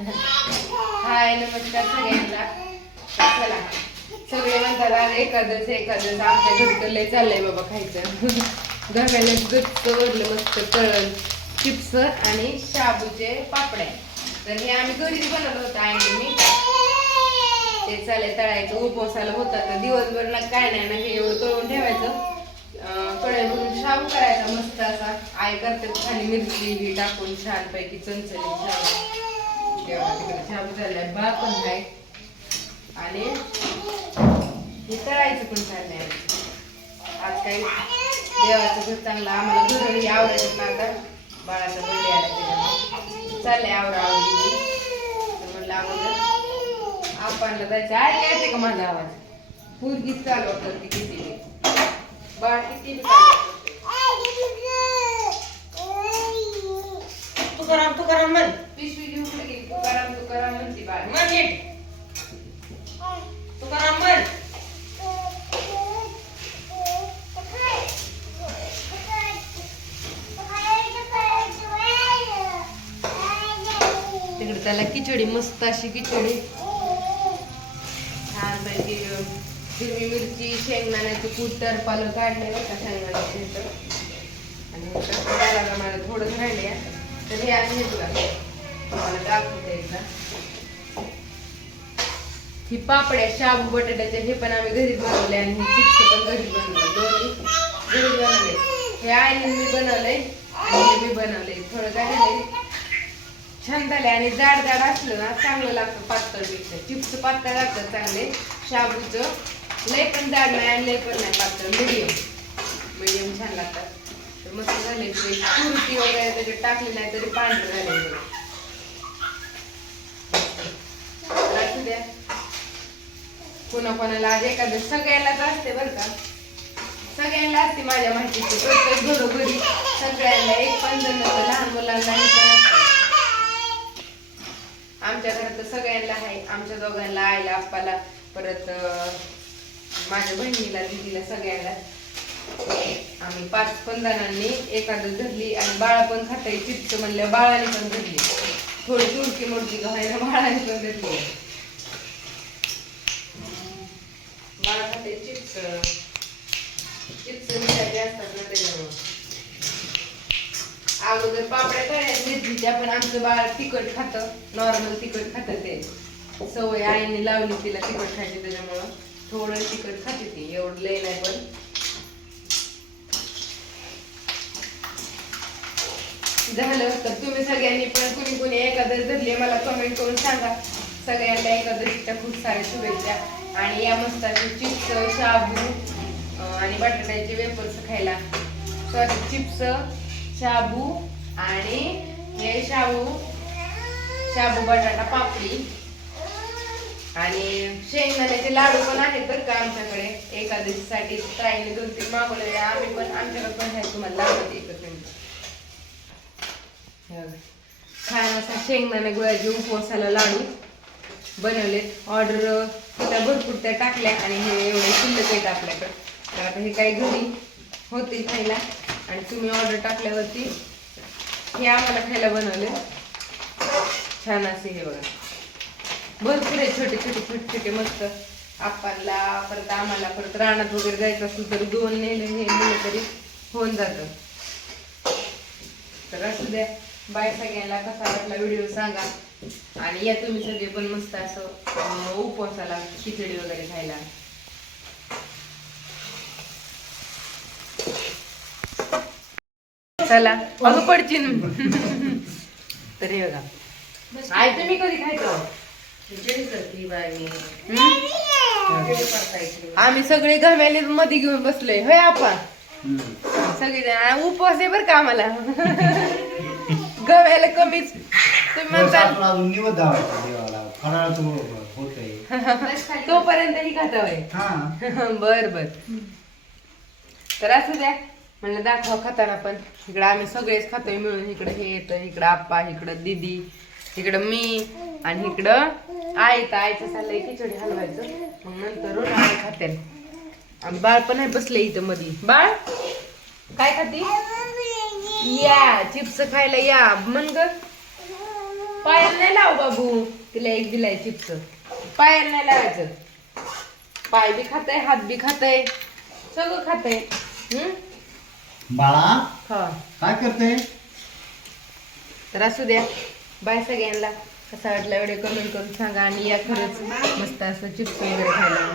हाय नमस्कार सगळ्यांना चला सगळे म्हणतात आज एखादंच एखादंच. आमच्या घरी तर लय चाललंय बाबा खायचं. घराला गच्च वरलं मस्त तळण चिप्स आणि शाबूचे पापड्या. तर हे आम्ही घरीच बनवलं होतं आणि मी. ते चालेल तळायचं. उपवासाला होता तर दिवसभर ना काय नाही ना हे एवढं तळून ठेवायचं. कढई भरून शाबू करायचा मस्त असा. आई करते खाली मिरची ही टाकून छानपैकी चणचणीत शाबू. तेव्हा तिकडे शाबू चाललाय बा पण आहे आणि हे तळायचं पण चाललंय आज काही देवाचं घर चांगलं आम्हाला घरही आवडायचं ना आता. बाळाचा बर्थडे आला त्याच्यामुळे. चाललंय आवरा आवडी तर म्हणलं अगोदर आपणला जायचं. येते का माझा आवाज? पूर्वीच चालू होतं ती किती. बाळ किती तुकाराम तुकाराम म्हण. पिशवी घेऊन कुठे गेली तुकाराम तुकाराम म्हणते नीट. तुकाराम म्हण तिकडे त्याला खिचडी मस्त अशी खिचडी. छान पैकी हिरवी मिरची शेंगदाण्याचं कूट तर पालं काढले बरं का शेंगदाण्याचे तर आणि इकडं मला थोडं राहिले तर हे आम्ही घेतलं तुम्हाला दाखवते एकदा. ही पापड्या शाबू बटाट्याचे हे पण आम्ही घरीच बनवले आणि हे चिप्स पण घरीच बनवले. दोन्ही घरीच बनवले. हे आईने मी बनवले आणि मी बनवले थोडं काय झालंय छान झाले. आणि जाड जाड असलं ना चांगलं लागतं पातळपेक्षा चिप्स पातळ लागतं चांगले. शाबूचं लय पण जाड नाही आणि लय पण नाही पातळ. मिडियम मिडियम छान लागतात. तर मस्त झाले. ते कुर्ती वगैरे त्याच्यात टाकली नाही तरी पांढरं झाले बघ. तर असू द्या कोणा कोणाला आज एखादं सगळ्यालाच असते बरं का. सगळ्यांना असते माझ्या माहितीची प्रत्येक घरोघरी सगळ्यांना एक पण जण लहान मुलांना पण असतं. आमच्या घरात तर सगळ्यांना आहे आमच्या दोघांना आईला आप्पाला परत माझ्या बहिणीला दिदीला सगळ्यांना. आम्ही पाच पण जणांनी एखादं धरली आणि बाळा पण खाताय चिप्स म्हणलं बाळाने पण धरली. थोडी तुरकी मुडकी गव्हायला बाळाने पण धरली. बाळ खाते चिप्स चिप्स मिठाचे असतात ना त्याच्यामुळं. अगोदर पापड्या करायच्या मिरचीच्या पण आमचं बाळ तिखट खातं नॉर्मल तिखट खातं ते. सवय आईने लावली तिला तिखट खायची त्याच्यामुळं. थोडं तिखट खाते ती एवढं लय नाही पण. झालं तर तुम्ही सगळ्यांनी पण कुणी कुणी एखादं धरले मला कमेंट करून सांगा. सगळ्यांना एखादशीच्या खूप साऱ्या शुभेच्छा. आणि या मस्ताचे चिप्स शाबू आणि बटाट्याचे वेपर्स खायला. सॉरी चिप्स शाबू आणि हे शाबू शाबू बटाटा पापडी. आणि शेंगदाण्याचे लाडू पण आहेत बरं का आमच्याकडे. एकादशीसाठी ताईने दोन तीन मागवलेले आम्ही पण आमच्याकडे पण आहेत. तुम्हाला लावते एकच मिनिट. छान असा शेंगदाणे गुळाचे उपवासाला लाडू. बनवले. ऑर्डर त्या भरपूर त्या टाकल्या आणि हे एवढे शिल्लक आहेत आपल्याकडे. तर आता हे काही घरी होतील खायला आणि तुम्ही ऑर्डर टाकल्यावरती हे आम्हाला खायला बनवले. छान असे हे बघा. भरपूर आहे छोटे छोटे छोटे छोटे मस्त. आपल्याला परत आम्हाला परत रानात वगैरे जायचं असेल तर दोन नेले हे नेलं तरी होऊन जातं. तर असू द्या. बाय सगळ्यांना कसा वाटला व्हिडिओ सांगा. आणि या तुम्ही सगळे पण मस्त असं उपवासाला खिचडी वगैरे खायला. चला अगं पडचिन तर हे बघा. आई तुम्ही कधी खायचं? खिचडी करते आम्ही सगळे गव्याले मध्ये घेऊन बसलोय. होय आपण सगळे जण उपवास आहे बरं का आम्हाला? गव्याला कमीच. तुम्ही म्हणताल अजून निवड दावायचा देवाला तोपर्यंत ही हा. बर बर. तर असू द्या. म्हणलं दाखवा खाताना पण. इकडं आम्ही सगळेच खातोय मिळून. इकडं हे येतं इकडं आप्पा इकडं दीदी इकडं मी आणि इकडं आई. तर आईचं चाललंय खिचडी हलवायचं. मग नंतर आई खाते. आणि बाळ पण आहे बसले इथं मधी. बाळ काय खाती? या चिप्स खायला या. मन ग पायाला नाही लाव बाबू. तिला एक दिलाय चिप्स. पायाला नाही लावायचं. पाय बी खाताय हात बी खाताय. सगळं खाताय. बाळा हा. काय करते तर असू द्या. बाय सगळ्यांना. कसा वाटला व्हिडिओ कमेंट करून सांगा आणि या खरंच मस्त असं चिप्स वगैरे खायला.